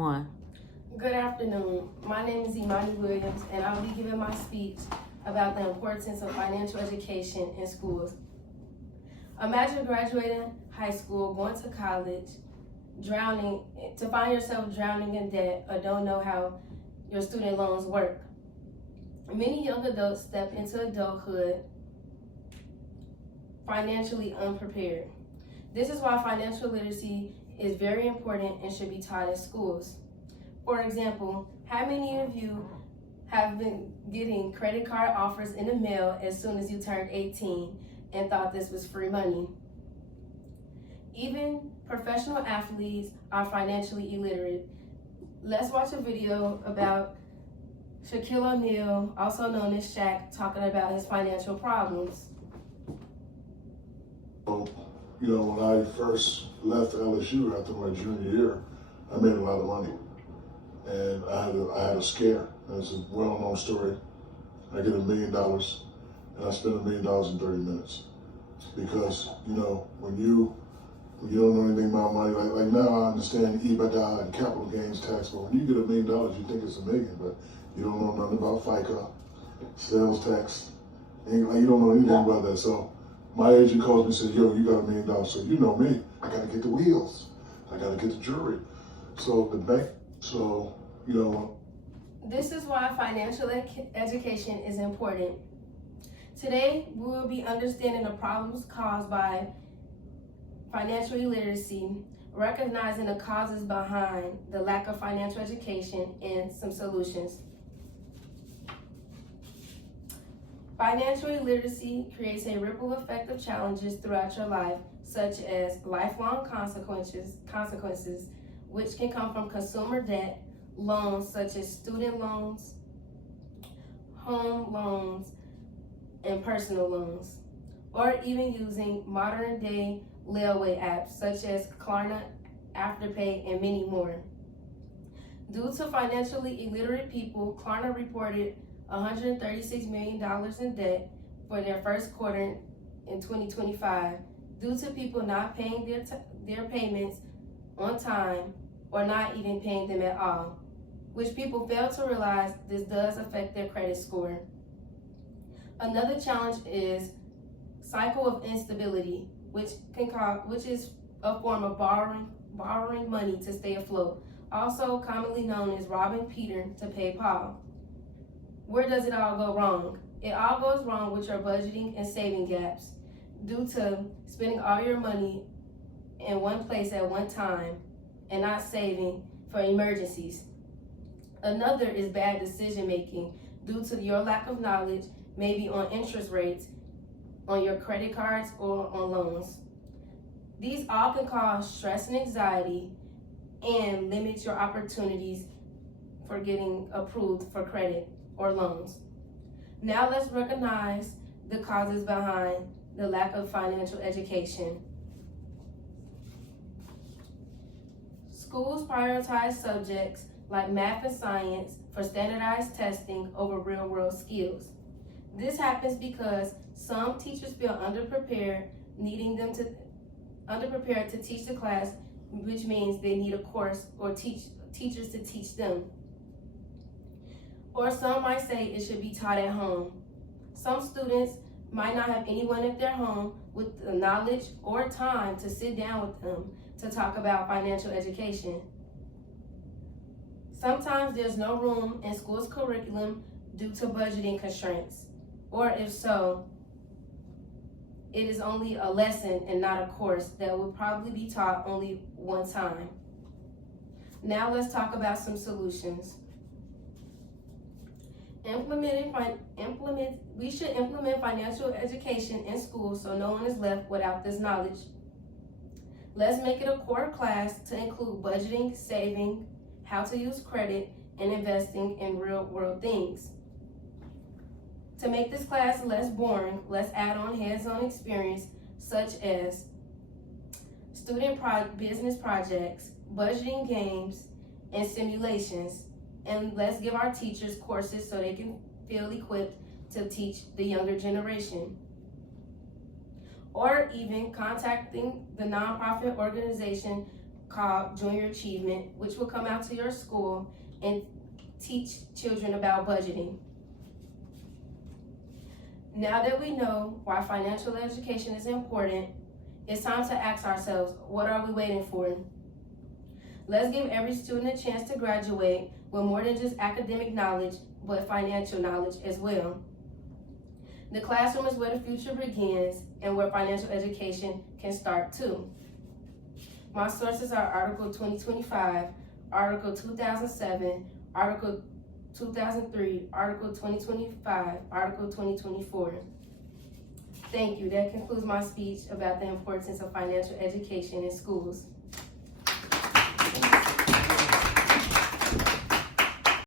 1. Good afternoon. My name is Imani Williams, and I will be giving my speech about the importance of financial education in schools. Imagine graduating high school, going to college, to find yourself drowning in debt or don't know how your student loans work. Many young adults step into adulthood financially unprepared. This is why financial literacy is very important and should be taught in schools. For example, how many of you have been getting credit card offers in the mail as soon as you turned 18 and thought this was free money? Even professional athletes are financially illiterate. Let's watch a video about Shaquille O'Neal, also known as Shaq, talking about his financial problems. When I first left LSU after my junior year, I made a lot of money. And I had a scare. It's a well-known story. I get $1 million, and I spend $1 million in 30 minutes. Because, when you don't know anything about money, like now I understand EBITDA and capital gains tax, but when you get $1 million, you think it's $1 million, but you don't know nothing about FICA, sales tax, you don't know anything about that. So my agent calls me and says, yo, you got $1 million. So you know me, I gotta get the wheels. I gotta get the jewelry. So the bank, This is why financial education is important. Today, we will be understanding the problems caused by financial illiteracy, recognizing the causes behind the lack of financial education, and some solutions. Financial illiteracy creates a ripple effect of challenges throughout your life, such as lifelong consequences, which can come from consumer debt, loans such as student loans, home loans, and personal loans, or even using modern-day layaway apps such as Klarna, Afterpay, and many more. Due to financially illiterate people, Klarna reported $136 million in debt for their first quarter in 2025 due to people not paying their payments on time or not even paying them at all, which people fail to realize this does affect their credit score. Another challenge is cycle of instability, which is a form of borrowing money to stay afloat, also commonly known as robbing Peter to pay Paul. Where does it all go wrong? It all goes wrong with your budgeting and saving gaps due to spending all your money in one place at one time and not saving for emergencies. Another is bad decision making due to your lack of knowledge, maybe on interest rates, on your credit cards, or on loans. These all can cause stress and anxiety and limit your opportunities for getting approved for credit or loans. Now let's recognize the causes behind the lack of financial education. Schools prioritize subjects like math and science for standardized testing over real-world skills. This happens because some teachers feel underprepared to teach the class, which means they need a course or teachers to teach them. Or some might say it should be taught at home. Some students might not have anyone at their home with the knowledge or time to sit down with them to talk about financial education. Sometimes there's no room in school's curriculum due to budgeting constraints, or if so, it is only a lesson and not a course that will probably be taught only one time. Now let's talk about some solutions. We should implement financial education in schools so no one is left without this knowledge. Let's make it a core class to include budgeting, saving, how to use credit, and investing in real-world things. To make this class less boring, let's add on hands-on experience such as business projects, budgeting games, and simulations. And let's give our teachers courses so they can feel equipped to teach the younger generation. Or even contacting the nonprofit organization called Junior Achievement, which will come out to your school and teach children about budgeting. Now that we know why financial education is important, it's time to ask ourselves, what are we waiting for? Let's give every student a chance to graduate with more than just academic knowledge, but financial knowledge as well. The classroom is where the future begins and where financial education can start too. My sources are Article 2025, Article 2007, Article 2003, Article 2025, Article 2024. Thank you. That concludes my speech about the importance of financial education in schools.